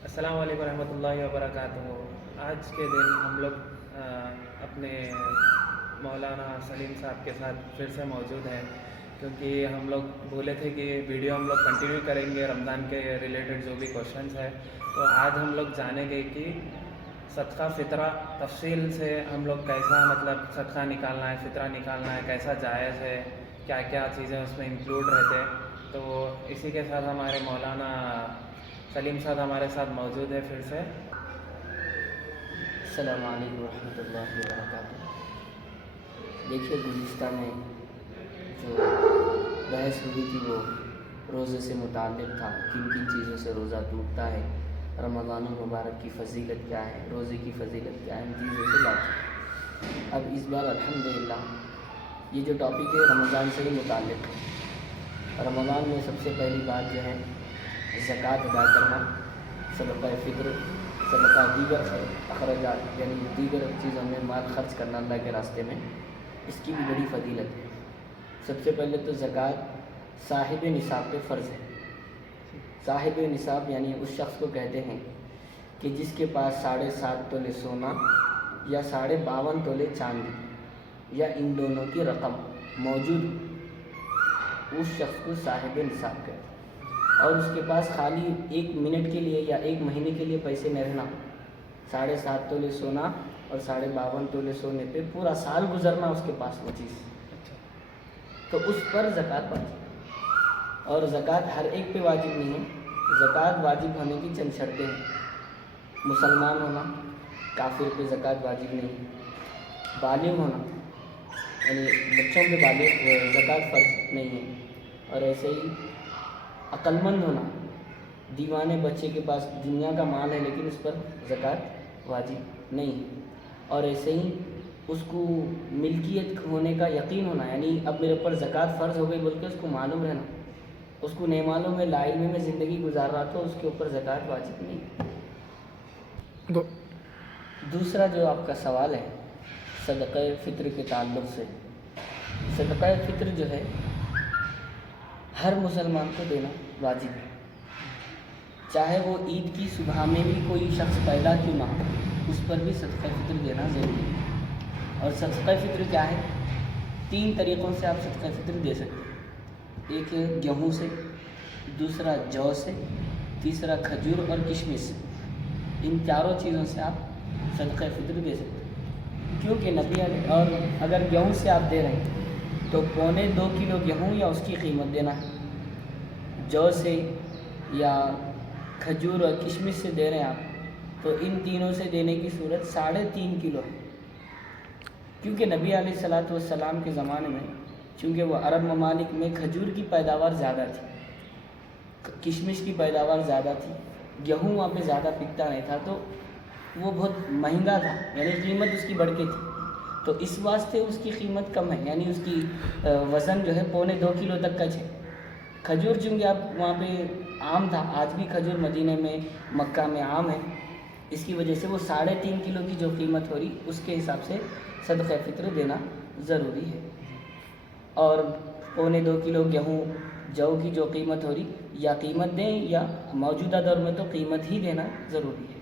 السلام علیکم ورحمۃ اللہ وبرکاتہ۔ آج کے دن ہم لوگ اپنے مولانا سلیم صاحب کے ساتھ پھر سے موجود ہیں، کیونکہ ہم لوگ بولے تھے کہ ویڈیو ہم لوگ کنٹینیو کریں گے رمضان کے ریلیٹڈ جو بھی کوشچنس ہے۔ تو آج ہم لوگ جانیں گے کہ صدقہ فطرہ تفصیل سے ہم لوگ کیسا صدقہ نکالنا ہے، فطرہ نکالنا ہے، کیسا جائز ہے، کیا کیا چیزیں اس میں انکلوڈ رہتے ہیں۔ تو اسی کے ساتھ ہمارے مولانا سلیم صاحب ہمارے ساتھ موجود ہے پھر سے۔ السلام علیکم ورحمۃ اللہ وبرکاتہ۔ دیکھیے، گزشتہ میں جو بحث ہوئی تھی وہ روزے سے متعلق تھا، کن کن چیزوں سے روزہ ٹوٹتا ہے، رمضان المبارک کی فضیلت کیا ہے، روزے کی فضیلت کیا ہے، ان چیزوں سے بات۔ اب اس بار الحمدللہ یہ جو ٹاپک ہے رمضان سے ہی متعلق ہے۔ رمضان میں سب سے پہلی بات جو ہے زکوٰۃ ادا کرنا، صدقہ فطر، صدقہ دیگر اخراجات یعنی دیگر چیزوں میں مال خرچ کرنا اللہ کے راستے میں، اس کی بھی بڑی فضیلت ہے۔ سب سے پہلے تو زکوٰۃ صاحب نصاب پہ فرض ہے۔ صاحب نصاب یعنی اس شخص کو کہتے ہیں کہ جس کے پاس 7.5 تولے سونا یا 52.5 تولے چاندی یا ان دونوں کی رقم موجود ہو، اس شخص کو صاحب نصاب کہتے ہیں۔ اور اس کے پاس خالی 1 منٹ کے لیے یا 1 مہینے کے لیے پیسے نہ رہنا، 7.5 تولے سونا اور 52.5 تولے سونے پہ پورا سال گزرنا اس کے پاس وہ چیز، تو اس پر زکوٰۃ واجب۔ اور زکوٰۃ ہر ایک پہ واجب نہیں ہے، زکوٰۃ واجب ہونے کی چند شرطیں ہیں۔ مسلمان ہونا، کافر پہ زکوٰۃ واجب نہیں، بالغ ہونا یعنی بچوں پہ بالغ زکوٰۃ فرض نہیں ہے، اور ایسے ہی عقل مند ہونا، دیوانے بچے کے پاس دنیا کا مال ہے لیکن اس پر زکوٰۃ واجب نہیں ہے، اور ایسے ہی اس کو ملکیت ہونے کا یقین ہونا، یعنی اب میرے اوپر زکوٰۃ فرض ہو گئی بول کے اس کو معلوم رہنا، اس کو نہیں معلوم ہے، لا علمی میں زندگی گزار رہا تو اس کے اوپر زکوٰۃ واجب نہیں۔ دوسرا جو آپ کا سوال ہے صدقہ فطر کے تعلق سے، صدقہ فطر جو ہے ہر مسلمان کو دینا واجب ہے، چاہے وہ عید کی صبح میں بھی کوئی شخص پیدا کیوں نہ ہو، اس پر بھی صدقہ فطر دینا ضروری ہے۔ اور صدقہ فطر کیا ہے؟ 3 طریقوں سے آپ صدقہ فطر دے سکتے ہیں، ایک گیہوں سے، دوسرا جو سے، تیسرا کھجور اور کشمش سے۔ ان چاروں چیزوں سے آپ صدقہ فطر دے سکتے ہیں، کیونکہ نبی علیہ، اور اگر گیہوں سے آپ دے رہے ہیں تو 2.25 کلو گیہوں یا اس کی قیمت دینا ہے، جو سے یا کھجور اور کشمش سے دے رہے ہیں آپ تو ان تینوں سے دینے کی صورت 3.5 کلو ہے، کیونکہ نبی علیہ الصلوۃ والسلام کے زمانے میں چونکہ وہ عرب ممالک میں کھجور کی پیداوار زیادہ تھی، کشمش کی پیداوار زیادہ تھی، گیہوں وہاں پہ زیادہ پکتا نہیں تھا، تو وہ بہت مہنگا تھا، یعنی قیمت اس کی بڑھ کے تھی، تو اس واسطے اس کی قیمت کم ہے، یعنی اس کی وزن جو ہے 2.25 کلو تک کا ہے۔ کھجور چونکہ اب وہاں پہ عام تھا، آج بھی کھجور مدینے میں، مکہ میں عام ہے، اس کی وجہ سے وہ 3.5 کلو کی جو قیمت ہو رہی اس کے حساب سے صدقہ فطر دینا ضروری ہے۔ اور 2.25 کلو گیہوں جو کی جو قیمت ہو رہی، یا قیمت دیں یا موجودہ دور میں تو قیمت ہی دینا ضروری ہے۔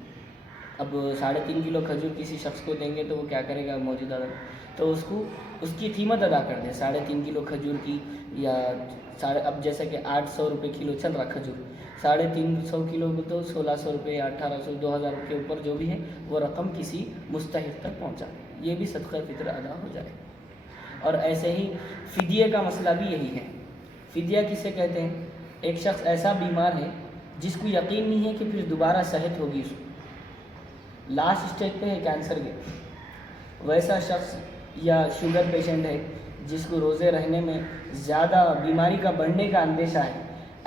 اب 3.5 کلو کھجور کسی شخص کو دیں گے تو وہ کیا کرے گا موجودہ دور، تو اس کو اس کی قیمت ادا کر دیں 3.5 کلو کھجور کی، یا اب جیسا کہ 800 روپے کلو چل رہا کھجور، 350 کلو کو تو 1600 روپے یا 1800 2000 کے اوپر جو بھی ہے وہ رقم کسی مستحق تک پہنچا دیں، یہ بھی صدقہ فطر ادا ہو جائے۔ اور ایسے ہی فدیے کا مسئلہ بھی یہی ہے۔ فدیہ کسے کہتے ہیں؟ ایک شخص ایسا بیمار ہے جس کو یقین نہیں ہے کہ پھر دوبارہ صحت ہوگی، اس کو لاسٹ اسٹیج پہ ہے کینسر کے، ویسا شخص، یا شوگر پیشنٹ ہے جس کو روزے رہنے میں زیادہ بیماری کا بڑھنے کا اندیشہ ہے،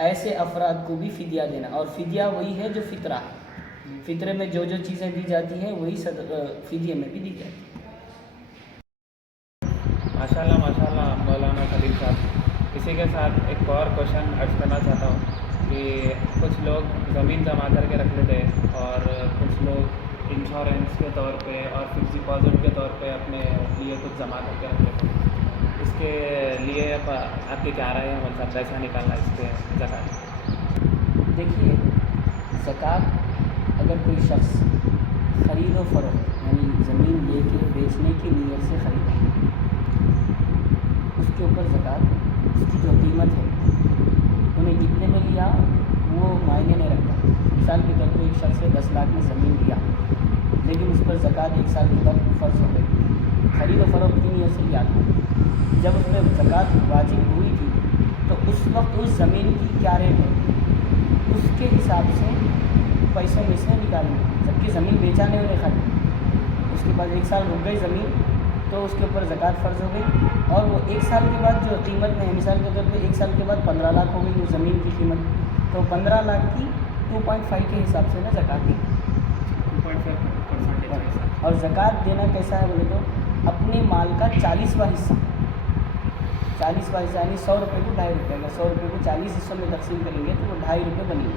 ایسے افراد کو بھی فدیہ دینا، اور فدیہ وہی ہے جو فطرہ ہے، فطرے میں جو جو چیزیں دی جاتی ہیں وہی فدیے میں بھی دی جاتی ہیں۔ ماشاءاللہ مولانا سلیم صاحب۔ اسی کے ساتھ ایک اور کوشچن عرض کرنا چاہتا ہوں کہ کچھ لوگ زمین جمع کر کے رکھ لیتے ہیں، اور کچھ لوگ انشورنس کے طور پہ اور فکس ڈپازٹ کے طور پہ اپنے لیے کچھ جمع کر کے رکھ لیتے ہیں، اس کے لیے آپ کی کیا رائے ہے؟ پیسہ نکالنا اس پہ زکوٰۃ؟ دیکھیے، زکوٰۃ اگر کوئی شخص خرید و فروخت یعنی زمین لے کے بیچنے کی نیت سے خریدا، اس کے اوپر زکوٰۃ اس کی جو قیمت ہے انہیں کتنے میں لیا وہ معنی نہیں رکھتا۔ مثال کے طور پہ ایک شخص نے 10 لاکھ میں زمین لیا، لیکن اس پر زکوٰۃ 1 سال کے بعد فرض ہو گئی، خرید و فروخت کی نیت سے لیا تھا۔ جب اس پہ زکوٰۃ واجب ہوئی تھی تو اس وقت اس زمین کی کیا ریٹ ہے اس کے حساب سے پیسوں میں سے نکالیں گے، جبکہ زمین بیچا نہیں انہیں خرید، اس کے بعد 1 سال رک گئی زمین تو اس کے اوپر زکوٰۃ فرض ہو گئی، اور وہ 1 سال کے بعد جو قیمت میں ہے، مثال کے طور پہ 1 سال کے بعد 15 لاکھ ہو گئی وہ زمین کی قیمت، تو 15 لاکھ کی 2.5 کے حساب سے نا زکوٰۃ دی۔ 2.5% اور زکوٰۃ دینا کیسا ہے بولے تو اپنے مال کا 40واں حصہ، 40واں حصہ یعنی 100 روپے کو 2.5 روپے، اگر 100 روپے کو 40 حصوں میں تقسیم کریں گے تو وہ 2.5 روپے بنیں گے۔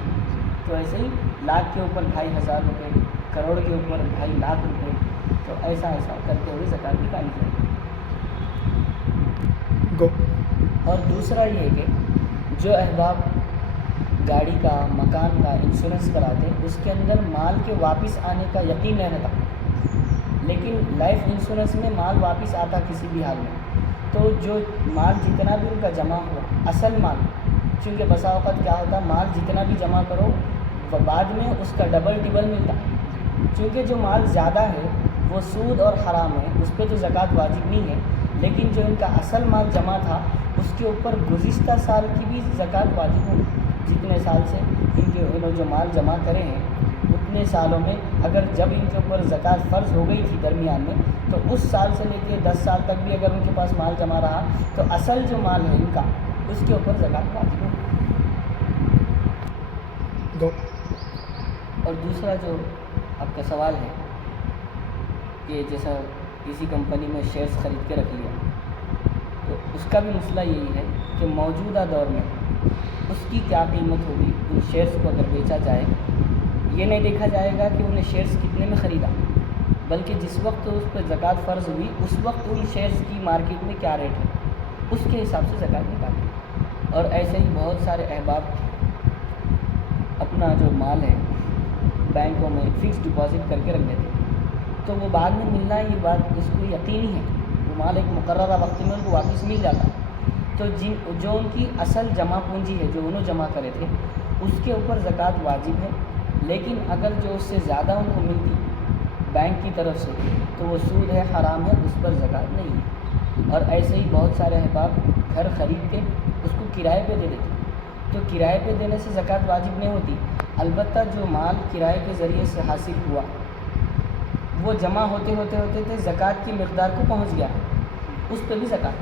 تو ایسے ہی لاکھ کے اوپر 2.5 روپے، کروڑ کے اوپر 2.5 لاکھ روپے، تو ایسا کرتے ہوئے زکوٰۃ نکالی جائے گی۔ اور دوسرا یہ کہ جو احباب گاڑی کا، مکان کا انشورنس کراتے ہیں اس کے اندر مال کے واپس آنے کا یقین نہیں رہتا، لیکن لائف انشورنس میں مال واپس آتا کسی بھی حال میں، تو جو مال جتنا بھی ان کا جمع ہوا اصل مال، چونکہ بسا اوقات کیا ہوتا مال جتنا بھی جمع کرو بعد میں اس کا ڈبل ٹبل ملتا، چونکہ جو مال زیادہ ہے وہ سود اور حرام ہے، اس پہ تو زکوٰۃ واجب نہیں ہے، لیکن جو ان کا اصل مال جمع تھا اس کے اوپر گزشتہ سال کی بھی زکوٰۃ واجب ہوگی، جتنے سال سے انہوں جو مال جمع کرے ہیں اتنے سالوں میں اگر جب ان کے اوپر زکوٰۃ فرض ہو گئی تھی درمیان میں، تو اس سال سے لے کے 10 سال تک بھی اگر ان کے پاس مال جمع رہا تو اصل جو مال ہے ان کا اس کے اوپر زکوٰۃ واجب ہوگی۔ اور دوسرا جو آپ کا سوال ہے کہ جیسا کسی کمپنی میں شیئرز خرید کے رکھ لیا، تو اس کا بھی مسئلہ یہی ہے کہ موجودہ دور میں اس کی کیا قیمت ہوگی، ان شیئرز کو اگر بیچا جائے یہ نہیں دیکھا جائے گا کہ انہیں شیئرز کتنے میں خریدا، بلکہ جس وقت اس پہ زکوٰۃ فرض ہوئی اس وقت ان شیئرز کی مارکیٹ میں کیا ریٹ ہے اس کے حساب سے زکوٰۃ نکالیں۔ اور ایسے ہی بہت سارے احباب اپنا جو مال ہے بینکوں میں فکس ڈپازٹ کر کے رکھ دیتے ہیں، تو وہ بعد میں ملنا یہ بات اس کو یقینی ہے، وہ مال ایک مقررہ وقت میں ان کو واپس مل جاتا، تو جو ان کی اصل جمع پونجی ہے جو انہوں جمع کرے تھے اس کے اوپر زکوٰۃ واجب ہے، لیکن اگر جو اس سے زیادہ ان کو ملتی بینک کی طرف سے تو وہ سود ہے، حرام ہے، اس پر زکوٰۃ نہیں ہے۔ اور ایسے ہی بہت سارے احباب گھر خرید کے اس کو کرائے پہ دے دیتے، تو کرائے پہ دینے سے زکوٰۃ واجب نہیں ہوتی، البتہ جو مال کرائے کے ذریعے سے حاصل ہوا وہ جمع ہوتے ہوتے زکوٰۃ کی مقدار کو پہنچ گیا، اس پہ بھی زکوٰۃ۔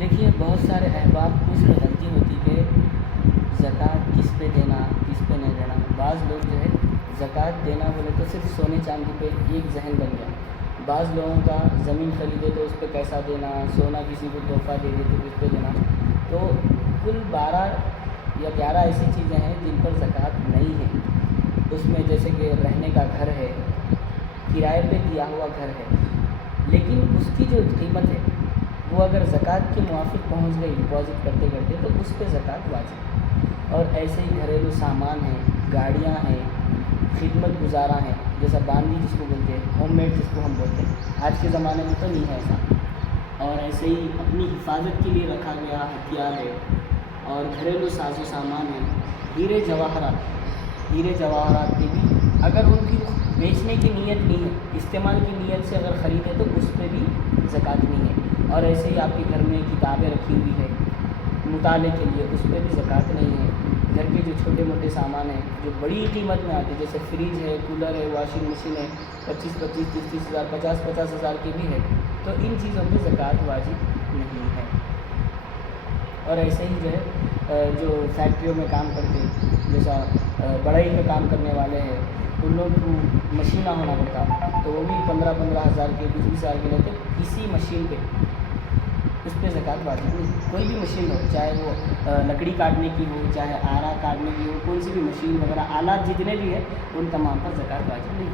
دیکھیے بہت سارے احباب اس میں غلطی ہوتی کہ زکوٰۃ کس پہ دینا کس پہ نہیں دینا۔ بعض لوگ جو ہے زکوٰۃ دینا بولے تو صرف سونے چاندی پہ ایک ذہن بن گیا، بعض لوگوں کا زمین خریدے تو اس پہ کیسا دینا، سونا کسی کو تحفہ دے دے تو کس پہ دینا، تو کل 12 یا 11 ایسی چیزیں ہیں جن پر زکوٰۃ نہیں ہے۔ اس میں جیسے کہ رہنے کا گھر ہے، کرائے پہ دیا ہوا گھر ہے، لیکن اس کی جو قیمت ہے وہ اگر زکوٰۃ کے موافق پہنچ گئی ڈپازٹ کرتے کرتے تو اس پہ زکوٰۃ واجب ہے۔ اور ایسے ہی گھریلو سامان ہیں، گاڑیاں ہیں، خدمت گزارا ہیں، جیسا باندی جس کو بولتے ہیں، ہوم میڈ جس کو ہم بولتے ہیں، آج کے زمانے میں تو نہیں ہے ایسا۔ اور ایسے ہی اپنی حفاظت کے لیے رکھا گیا ہتھیار ہے، اور گھریلو ساز و سامان ہیں، ہیرے جواہرات کے بھی اگر ان کی بیچنے کی نیت نہیں ہے، استعمال کی نیت سے اگر خریدے تو اس پہ بھی زکوٰۃ نہیں ہے۔ اور ایسے ہی آپ کے گھر میں کتابیں رکھی ہوئی ہے مطالعے کے لیے، اس پہ بھی زکوٰۃ نہیں ہے۔ گھر کے جو چھوٹے موٹے سامان ہیں جو بڑی قیمت میں آتے ہیں، جیسے فریج ہے، کولر ہے، واشنگ مشین ہے، 25 30 ہزار، 50 ہزار کے بھی ہے، تو ان چیزوں پہ زکوٰۃ واجب نہیں ہے۔ اور ایسے ہی جو ہے جو فیکٹریوں میں کام کرتے ہیں، جیسا بڑھئی میں کام کرنے والے ہیں، ان لوگ کو مشینہ ہونا پڑتا، تو وہ بھی 15 ہزار کے 20 ہزار کے لیتے، کسی مشین پہ اس پہ زکوٰۃ واجب نہیں۔ کوئی بھی مشین ہو، چاہے وہ لکڑی کاٹنے کی ہو، چاہے آرا کاٹنے کی ہو، کون سی بھی مشین وغیرہ آلات جتنے بھی ہیں ان تمام پر زکوٰۃ واجب نہیں۔